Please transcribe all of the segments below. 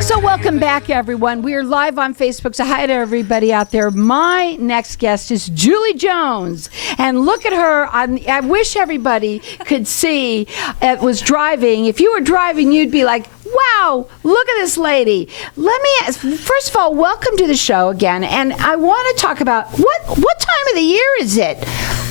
So welcome back, everyone. We are live on Facebook. So hi to everybody out there. My next guest is Julie Jones. And look at her. I wish everybody could see it was driving. If you were driving, you'd be like, wow, look at this lady. Let me ask, first of all, welcome to the show again. And I want to talk about what time of the year is it?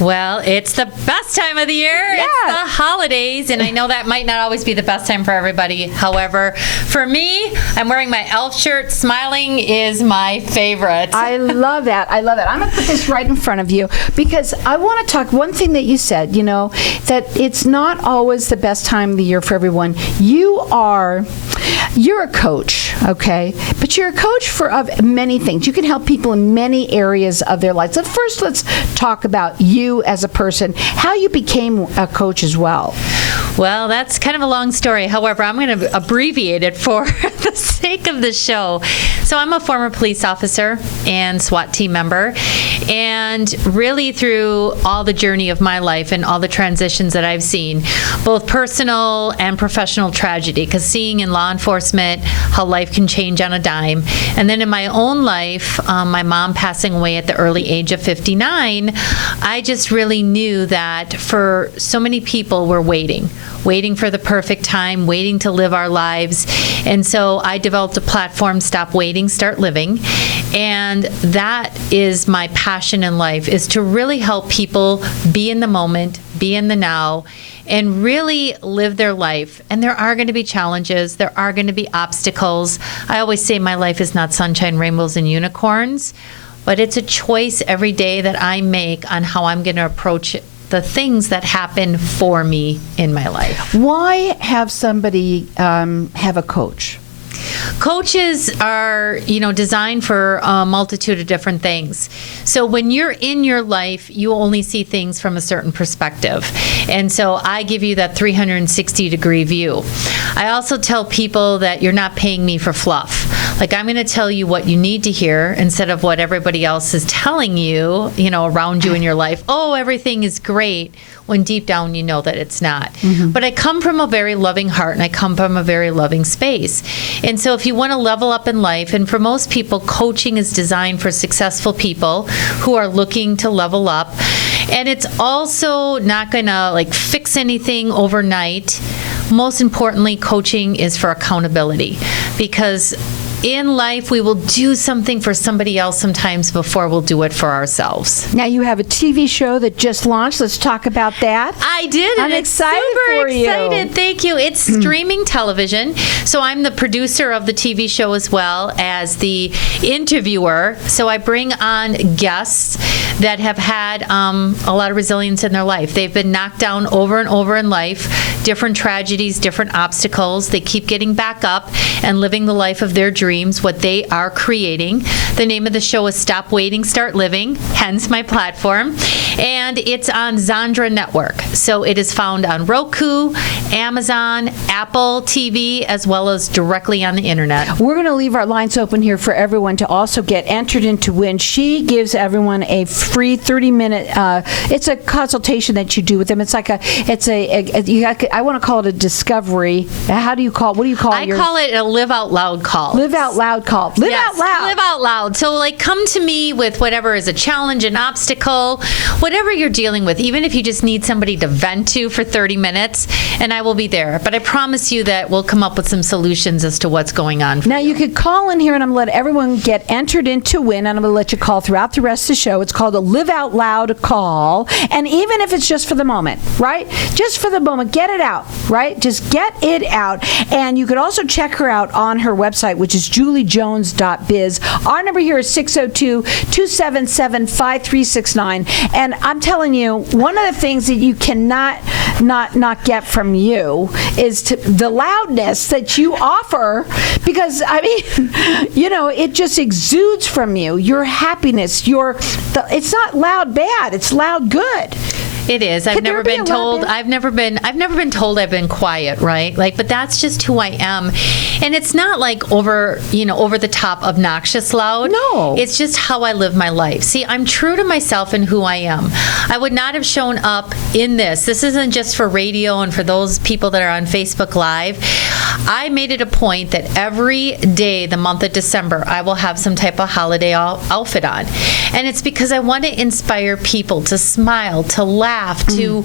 Well, it's the best time of the year. Yeah. It's the holidays, and I know that might not always be the best time for everybody. However, for me, I'm wearing my elf shirt. Smiling is my favorite. I love that. I love it. I'm going to put this right in front of you because I want to talk one thing that you said, that it's not always the best time of the year for everyone. You're a coach, okay? But you're a coach of many things. You can help people in many areas of their lives. So first, let's talk about you as a person, how you became a coach as well. Well, that's kind of a long story. However, I'm going to abbreviate it for the sake of the show. So I'm a former police officer and SWAT team member. And really through all the journey of my life and all the transitions that I've seen, both personal and professional tragedy, because seeing in law enforcement how life can change on a dime. And then in my own life, my mom passing away at the early age of 59, I just really knew that for so many people we're waiting for the perfect time, waiting to live our lives. And so I developed a platform, Stop Waiting, Start Living. And that is my passion in life, is to really help people be in the moment, be in the now, and really live their life. And there are going to be challenges. There are going to be obstacles. I always say my life is not sunshine, rainbows, and unicorns, but it's a choice every day that I make on how I'm going to approach the things that happen for me in my life. Why have somebody have a coach? Coaches are, designed for a multitude of different things. So when you're in your life, you only see things from a certain perspective. And so I give you that 360-degree view. I also tell people that you're not paying me for fluff. Like, I'm going to tell you what you need to hear instead of what everybody else is telling you, around you in your life. Oh, everything is great, when deep down you know that it's not. Mm-hmm. But I come from a very loving heart, and I come from a very loving space. And so if you want to level up in life, and for most people, coaching is designed for successful people who are looking to level up. And it's also not going to fix anything overnight. Most importantly, coaching is for accountability, because in life, we will do something for somebody else sometimes before we'll do it for ourselves. Now, you have a TV show that just launched. Let's talk about that. I did. I'm excited for you. Super excited. You. Thank you. It's streaming television. So I'm the producer of the TV show as well as the interviewer. So I bring on guests that have had a lot of resilience in their life. They've been knocked down over and over in life, different tragedies, different obstacles. They keep getting back up and living the life of their dreams, what they are creating. The name of the show is Stop Waiting, Start Living, hence my platform. And it's on Zandra Network. So it is found on Roku, Amazon, Apple TV, as well as directly on the internet. We're going to leave our lines open here for everyone to also get entered in to win. She gives everyone a free 30-minute, it's a consultation that you do with them. It's like I want to call it a discovery. What do you call I call it a live out loud call. Live out loud call. Live out loud. Live out loud. So come to me with whatever is a challenge, an obstacle, whatever you're dealing with, even if you just need somebody to vent to for 30 minutes, and I will be there. But I promise you that we'll come up with some solutions as to what's going on. Now, you could call in here, and I'm going to let everyone get entered in to win, and I'm going to let you call throughout the rest of the show. It's called a Live Out Loud call, and even if it's just for the moment, right? Just for the moment, get it out, right? Just get it out. And you could also check her out on her website, which is juliejones.biz. Our number here is 602-277-5369. And I'm telling you, one of the things that you cannot not get from you is the loudness that you offer, because, it just exudes from you. Your happiness, it's not loud bad, it's loud good. It is. I've never been told I've been quiet, right? Like, but that's just who I am. And it's not like over the top obnoxious loud. No. It's just how I live my life. See, I'm true to myself and who I am. I would not have shown up in this. This isn't just for radio and for those people that are on Facebook Live. I made it a point that every day, the month of December, I will have some type of holiday outfit on. And it's because I want to inspire people to smile, to laugh, to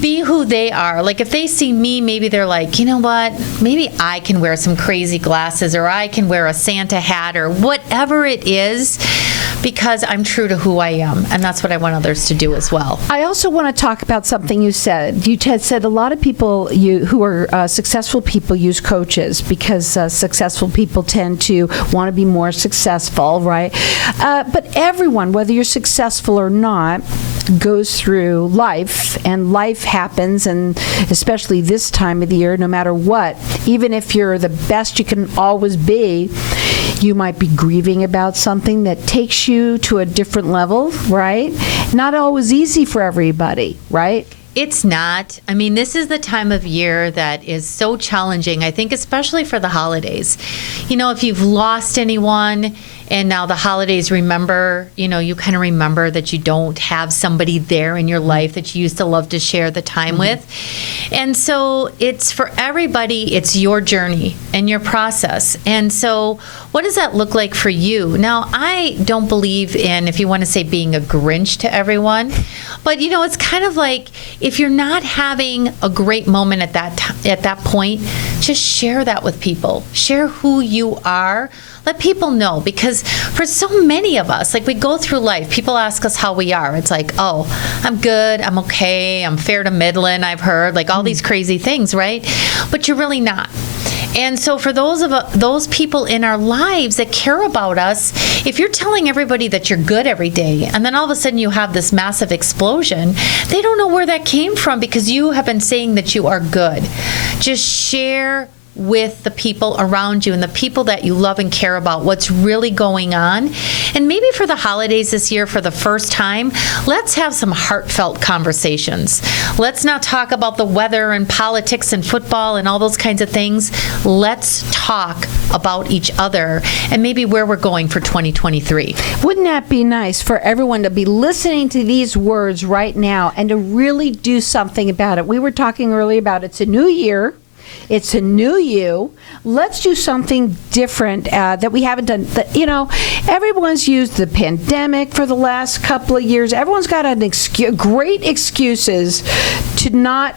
be who they are. Like if they see me, maybe they're like, you know what? Maybe I can wear some crazy glasses, or I can wear a Santa hat, or whatever it is, because I'm true to who I am. And that's what I want others to do as well. I also want to talk about something you said. You said a lot of people who are successful people use coaches because successful people tend to want to be more successful, right? But everyone, whether you're successful or not, goes through life, and life happens, and especially this time of the year, no matter what, even if you're the best you can always be, you might be grieving about something that takes you to a different level, right? Not always easy for everybody, right? It's not. I mean, this is the time of year that is so challenging, I think, especially for the holidays. You know, if you've lost anyone and now the holidays, remember, you kind of remember that you don't have somebody there in your life that you used to love to share the time with. And so it's for everybody, it's your journey and your process. And so what does that look like for you? Now, I don't believe in, if you want to say, being a Grinch to everyone, but it's kind of like if you're not having a great moment at that point, just share that with people. Share who you are. Let people know, because for so many of us, like we go through life, people ask us how we are. It's like, oh, I'm good, I'm okay, I'm fair to middling, I've heard, like all these crazy things, right? But you're really not. And so for those people in our lives that care about us, if you're telling everybody that you're good every day, and then all of a sudden you have this massive explosion, they don't know where that came from because you have been saying that you are good. Just share with the people around you and the people that you love and care about what's really going on. And maybe for the holidays this year, for the first time, let's have some heartfelt conversations. Let's not talk about the weather and politics and football and all those kinds of things. Let's talk about each other and maybe where we're going for 2023. Wouldn't that be nice for everyone to be listening to these words right now and to really do something about it? We were talking earlier about it's a new year. It's a new you. Let's do something different that we haven't done. Everyone's used the pandemic for the last couple of years. Everyone's got great excuses to not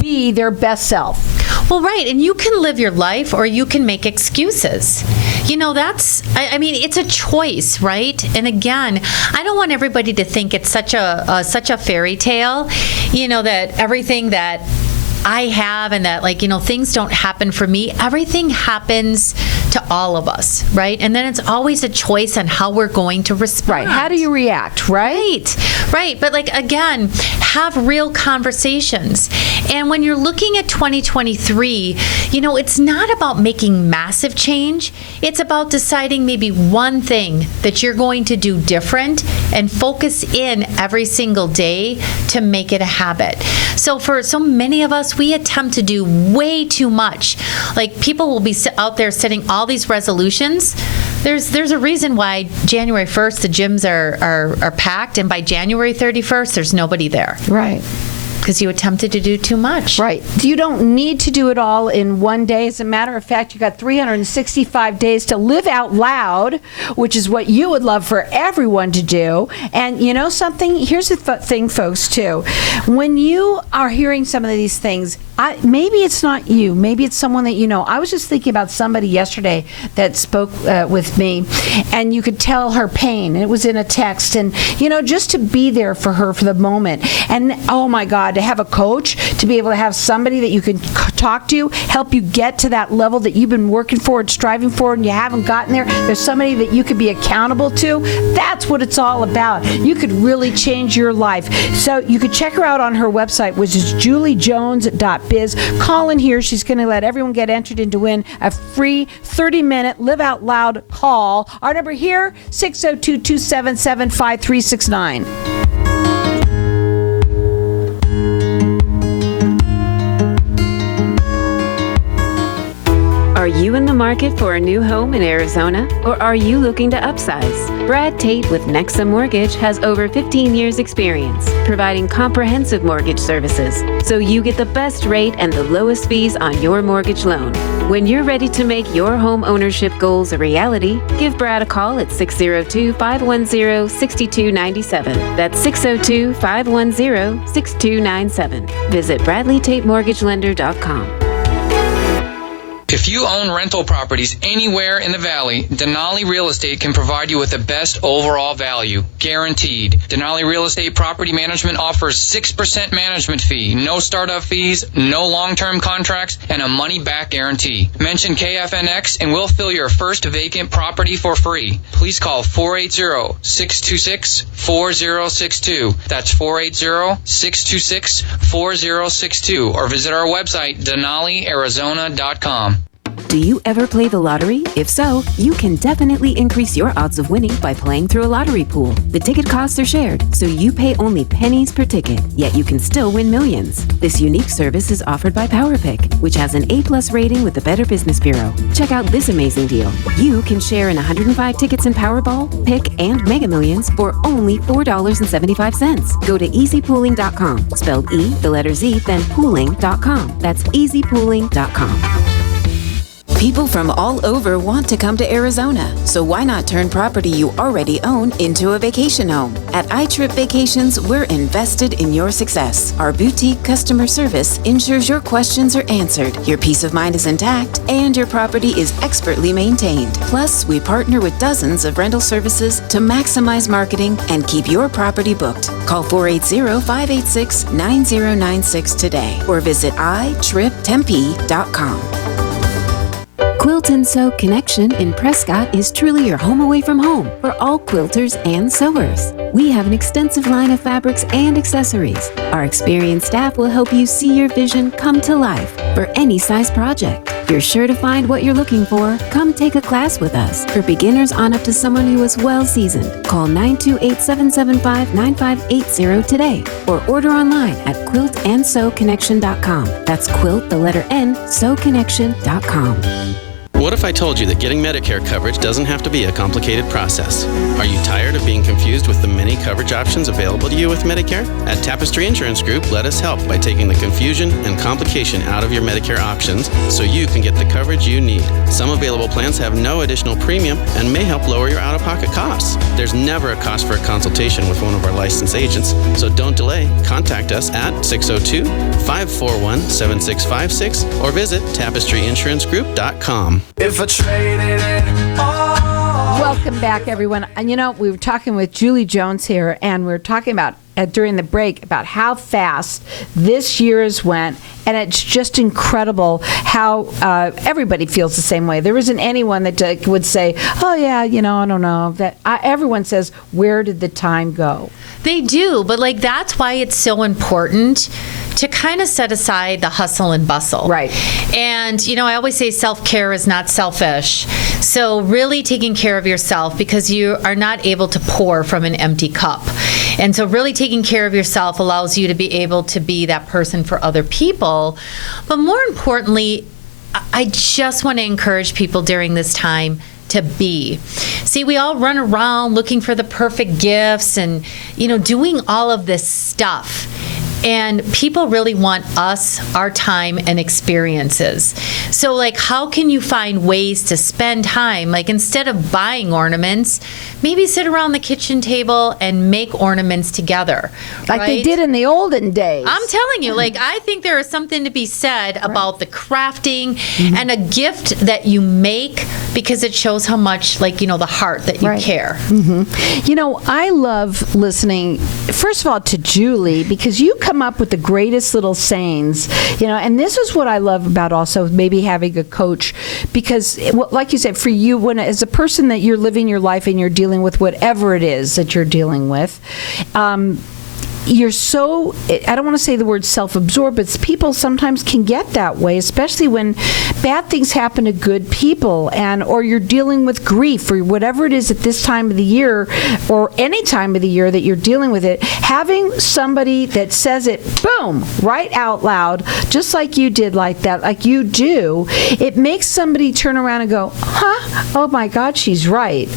be their best self. Well, right. And you can live your life or you can make excuses. It's a choice, right? And again, I don't want everybody to think it's such a fairy tale, that everything that I have and that things don't happen for me. Everything happens to all of us, right? And then it's always a choice on how we're going to respond. Right. How do you react, right? Right. But again, have real conversations. And when you're looking at 2023, it's not about making massive change. It's about deciding maybe one thing that you're going to do different and focus in every single day to make it a habit. So for so many of us, we attempt to do way too much. Like people will be out there setting all these resolutions. There's a reason why January 1st the gyms are packed, and by January 31st there's nobody there. Right. Because you attempted to do too much. Right. You don't need to do it all in one day. As a matter of fact, you got 365 days to live out loud, which is what you would love for everyone to do. And you know something? Here's the thing, folks, too. When you are hearing some of these things, maybe it's not you. Maybe it's someone that you know. I was just thinking about somebody yesterday that spoke with me, and you could tell her pain. And it was in a text. And, just to be there for her for the moment. And, oh, my God, to have a coach, to be able to have somebody that you can talk to, help you get to that level that you've been working for and striving for and you haven't gotten there. There's somebody that you could be accountable to. That's what it's all about. You could really change your life. So you could check her out on her website, which is juliejones.biz. Call in here. She's going to let everyone get entered in to win a free 30-minute Live Out Loud call. Our number here, 602-277-5369. Are you in the market for a new home in Arizona, or are you looking to upsize? Brad Tate with Nexa Mortgage has over 15 years experience providing comprehensive mortgage services, so you get the best rate and the lowest fees on your mortgage loan. When you're ready to make your home ownership goals a reality, give Brad a call at 602-510-6297. That's 602-510-6297. Visit BradleyTateMortgageLender.com. If you own rental properties anywhere in the Valley, Denali Real Estate can provide you with the best overall value, guaranteed. Denali Real Estate Property Management offers 6% management fee, no startup fees, no long-term contracts, and a money-back guarantee. Mention KFNX and we'll fill your first vacant property for free. Please call 480-626-4062. That's 480-626-4062, or visit our website, DenaliArizona.com. Do you ever play the lottery? If so, you can definitely increase your odds of winning by playing through a lottery pool. The ticket costs are shared, so you pay only pennies per ticket, yet you can still win millions. This unique service is offered by PowerPick, which has an A+ rating with the Better Business Bureau. Check out this amazing deal. You can share in 105 tickets in Powerball, Pick, and Mega Millions for only $4.75. Go to easypooling.com, spelled E, the letter Z, then pooling.com. That's easypooling.com. People from all over want to come to Arizona, so why not turn property you already own into a vacation home? At iTrip Vacations, we're invested in your success. Our boutique customer service ensures your questions are answered, your peace of mind is intact, and your property is expertly maintained. Plus, we partner with dozens of rental services to maximize marketing and keep your property booked. Call 480-586-9096 today or visit itriptempe.com. Quilt and Sew Connection in Prescott is truly your home away from home for all quilters and sewers. We have an extensive line of fabrics and accessories. Our experienced staff will help you see your vision come to life for any size project. You're sure to find what you're looking for. Come take a class with us. For beginners on up to someone who is well seasoned, call 928-775-9580 today or order online at quiltandsewconnection.com. That's quilt, the letter N, sewconnection.com. What if I told you that getting Medicare coverage doesn't have to be a complicated process? Are you tired of being confused with the many coverage options available to you with Medicare? At Tapestry Insurance Group, let us help by taking the confusion and complication out of your Medicare options so you can get the coverage you need. Some available plans have no additional premium and may help lower your out-of-pocket costs. There's never a cost for a consultation with one of our licensed agents, so don't delay. Contact us at 602-541-7656 or visit tapestryinsuranceGroup.com. If I traded it all. Welcome back, everyone. And we were talking with Julie Jones here, and we were talking about during the break about how fast this year has went, and it's just incredible how everybody feels the same way. There isn't anyone that would say, "Oh yeah, I don't know." Everyone says, "Where did the time go?" They do, but that's why it's so important to kind of set aside the hustle and bustle. Right. And, I always say self-care is not selfish. So really taking care of yourself, because you are not able to pour from an empty cup. And so really taking care of yourself allows you to be able to be that person for other people. But more importantly, I just want to encourage people during this time to be. See, we all run around looking for the perfect gifts and, doing all of this stuff. And people really want us, our time, and experiences. So, how can you find ways to spend time? Instead of buying ornaments, maybe sit around the kitchen table and make ornaments together. Like they did in the olden days. I'm telling you, I think there is something to be said about the crafting and a gift that you make, because it shows how much, the heart that you care. I love listening, first of all, to Julie, because you come up with the greatest little sayings, and this is what I love about also maybe having a coach, because like you said, for you, as a person that you're living your life and you're dealing with whatever it is that you're dealing with, you're so, I don't want to say the word self-absorbed, but people sometimes can get that way, especially when bad things happen to good people, or you're dealing with grief or whatever it is at this time of the year or any time of the year that you're dealing with it. Having somebody that says it, boom, right out loud, just like you did, like that, like you do, it makes somebody turn around and go, oh my God, she's right.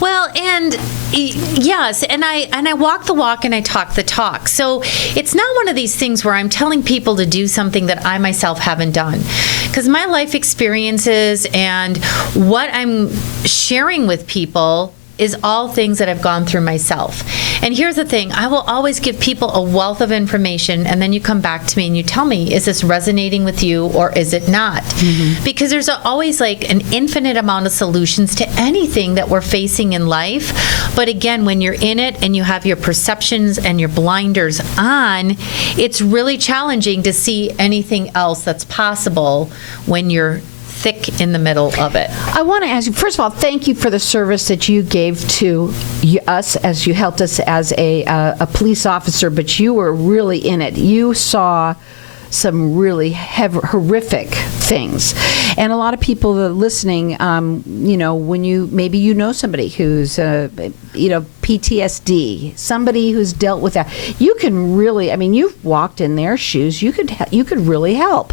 Well, and yes, and I walk the walk and I talk the talk. So it's not one of these things where I'm telling people to do something that I myself haven't done. Because my life experiences and what I'm sharing with people is all things that I've gone through myself. And here's the thing, I will always give people a wealth of information, and then you come back to me and you tell me, is this resonating with you or is it not? Because there's always like an infinite amount of solutions to anything that we're facing in life. But again, when you're in it and you have your perceptions and your blinders on, it's really challenging to see anything else that's possible when you're thick in the middle of it. I want to ask you, first of all, thank you for the service that you gave to us as you helped us as a police officer, but you were really in it. You saw some really horrific things. And a lot of people that are listening, when maybe you know somebody who's, PTSD, somebody who's dealt with that, you can really, you've walked in their shoes, you could really help.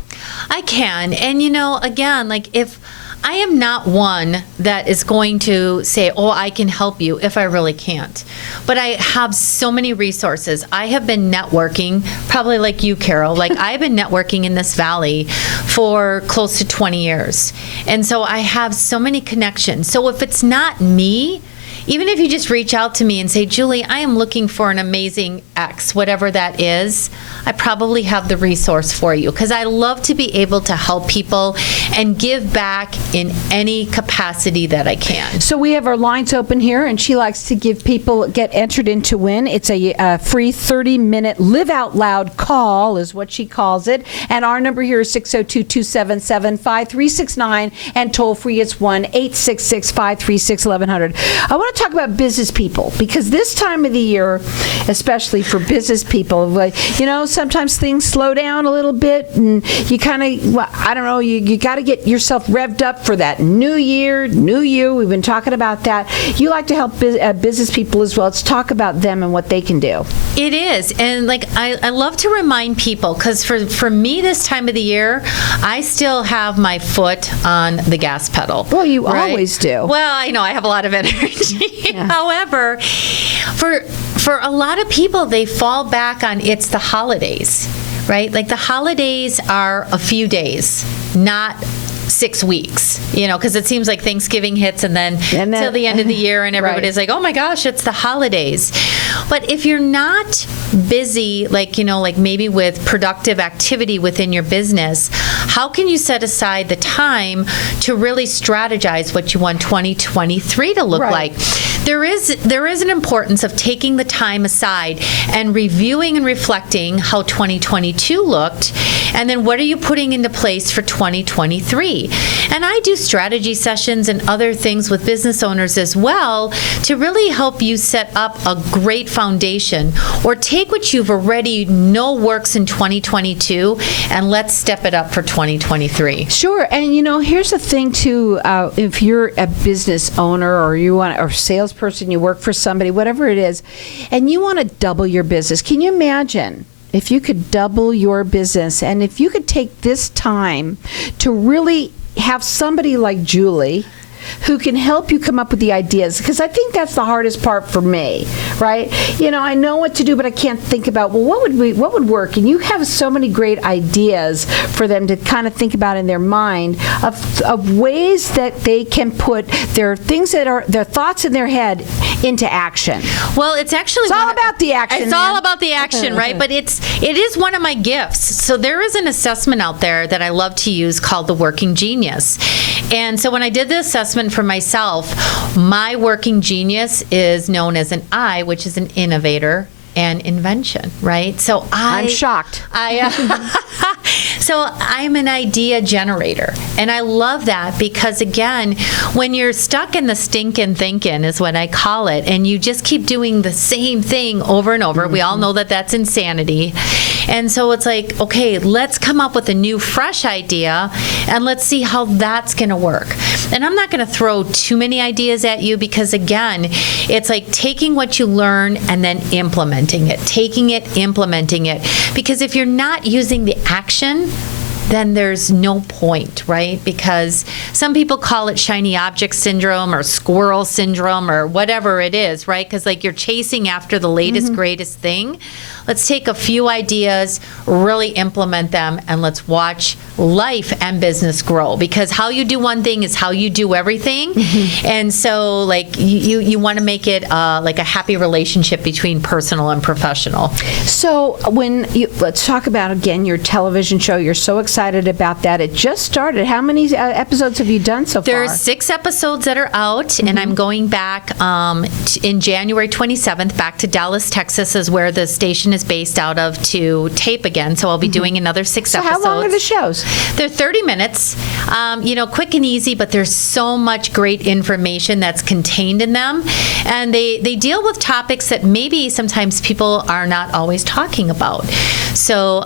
I can. And, again, like if I am not one that is going to say, oh, I can help you if I really can't. But I have so many resources. I have been networking, probably like you, Carol. Like I've been networking in this valley for close to 20 years. And so I have so many connections. So if it's not me, even if you just reach out to me and say, Julie, I am looking for an amazing X, whatever that is, I probably have the resource for you, because I love to be able to help people and give back in any capacity that I can. So we have our lines open here, and she likes to give people, get entered in to win. It's a free 30-minute live out loud call is what she calls it. And our number here is 602-277-5369, and toll free it's 1-866-536-1100. I want to talk about business people, because this time of the year, especially for business people, sometimes things slow down a little bit, and you kind of, you got to get yourself revved up for that new year, new you. We've been talking about that. You like to help business people as well. Let's talk about them and what they can do. It is. And I love to remind people, because for me this time of the year, I still have my foot on the gas pedal. Well, you always do. Well, I know I have a lot of energy. Yeah. However, for a lot of people, they fall back on it's the holidays, right? Like the holidays are a few days, not 6 weeks, because it seems like Thanksgiving hits and then till the end of the year, and everybody's like, oh my gosh, it's the holidays. But if you're not busy, like maybe with productive activity within your business, how can you set aside the time to really strategize what you want 2023 to look like? There is an importance of taking the time aside and reviewing and reflecting how 2022 looked, and then what are you putting into place for 2023? And I do strategy sessions and other things with business owners as well to really help you set up a great foundation, or take what you've already know works in 2022 and let's step it up for 2023. Sure. And here's the thing too, if you're a business owner or or salesperson, you work for somebody, whatever it is, and you want to double your business, can you imagine if you could double your business, and if you could take this time to really have somebody like Julie who can help you come up with the ideas, because I think that's the hardest part for me, right? I know what to do, but I can't think about, what would work? And you have so many great ideas for them to kind of think about in their mind of ways that they can put their things that are their thoughts in their head into action. Well, it's all about the action. It's all about the action, right? But it is one of my gifts. So there is an assessment out there that I love to use called the Working Genius. And so when I did the assessment for myself, my working genius is known as an I, which is an innovator and invention, right? So I'm shocked. So I'm an idea generator. And I love that because, again, when you're stuck in the stinking thinking is what I call it, and you just keep doing the same thing over and over, we all know that that's insanity. And so it's like, okay, let's come up with a new, fresh idea, and let's see how that's going to work. And I'm not going to throw too many ideas at you because, again, it's like taking what you learn and then implementing it, taking it, implementing it. Because if you're not using the action, then there's no point, right? Because some people call it shiny object syndrome or squirrel syndrome or whatever it is, right? Because like you're chasing after the latest, greatest thing. Let's take a few ideas, really implement them, and let's watch life and business grow. Because how you do one thing is how you do everything. And so, like, you want to make it like a happy relationship between personal and professional. So let's talk about, again, your television show. You're so excited about that. It just started. How many episodes have you done so far? There's 6 episodes that are out, and I'm going back in January 27th, back to Dallas, Texas, is where the station is based out of, to tape again. So I'll be doing another 6 episodes. How long are the shows? They're 30 minutes, quick and easy, but there's so much great information that's contained in them. And they deal with topics that maybe sometimes people are not always talking about. So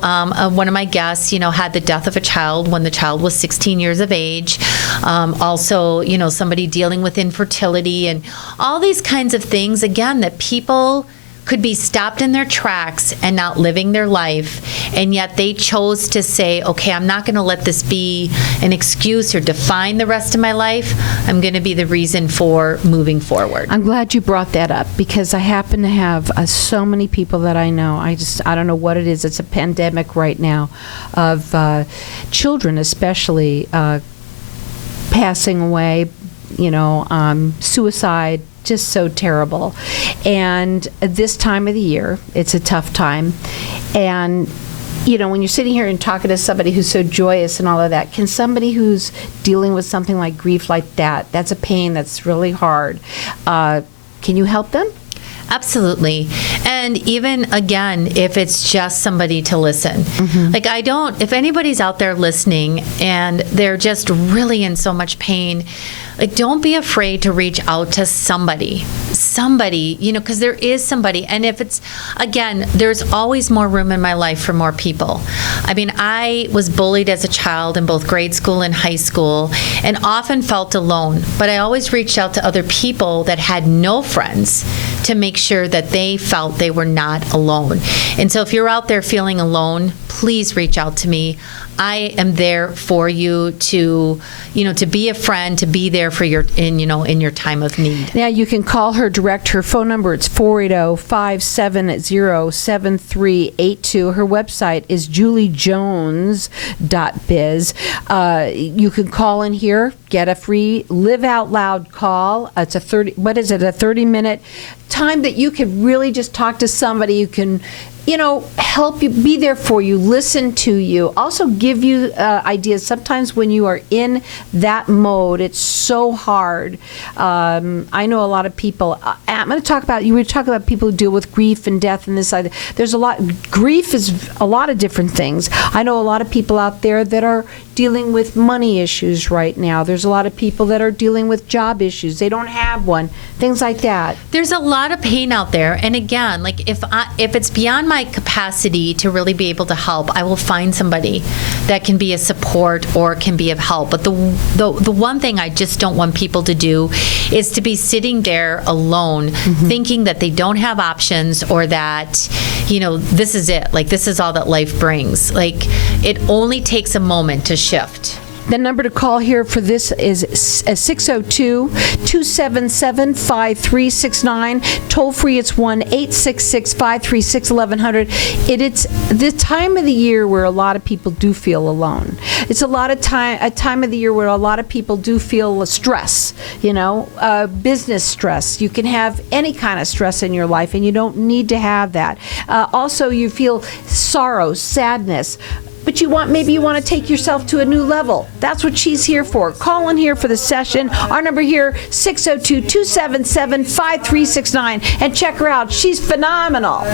one of my guests, had the death of a child when the child was 16 years of age. Also, somebody dealing with infertility and all these kinds of things, again, that people could be stopped in their tracks and not living their life, and yet they chose to say, okay, I'm not going to let this be an excuse or define the rest of my life. I'm going to be the reason for moving forward. I'm glad you brought that up because I happen to have so many people that I know. I don't know what it is. It's a pandemic right now of children especially passing away, suicide, just so terrible. And this time of the year, it's a tough time. And, when you're sitting here and talking to somebody who's so joyous and all of that, can somebody who's dealing with something like grief like that, that's a pain that's really hard, can you help them? Absolutely. And even, again, if it's just somebody to listen. If anybody's out there listening and they're just really in so much pain, don't be afraid to reach out to somebody, because there is somebody. And if it's, again, there's always more room in my life for more people. I was bullied as a child in both grade school and high school and often felt alone. But I always reached out to other people that had no friends to make sure that they felt they were not alone. And so if you're out there feeling alone, please reach out to me. I am there for you to be a friend, to be there for in your time of need. Now you can call her direct. Her phone number, it's 480-570-7382. Her website is juliejones.biz. You can call in here, get a free Live Out Loud call. It's a 30-minute time that you can really just talk to somebody who can help you, be there for you, listen to you, also give you ideas. Sometimes when you are in that mode, it's so hard. I know a lot of people, I'm going to talk about, you were talking about people who deal with grief and death and this side. There's grief is a lot of different things. I know a lot of people out there that are dealing with money issues right now. There's a lot of people that are dealing with job issues. They don't have one. Things like that. There's a lot of pain out there. And again, if it's beyond my capacity to really be able to help, I will find somebody that can be a support or can be of help. But the one thing I just don't want people to do is to be sitting there alone, thinking that they don't have options or that, this is it. This is all that life brings. It only takes a moment to shift. The number to call here for this is 602-277-5369. Toll free, it's 1-866-536-1100. It's the time of the year where a lot of people do feel alone. It's a time of the year where a lot of people do feel stress, business stress. You can have any kind of stress in your life, and you don't need to have that. Also, you feel sorrow, sadness. But maybe you want to take yourself to a new level. That's what she's here for. Call in here for the session. Our number here, 602-277-5369. And check her out. She's phenomenal.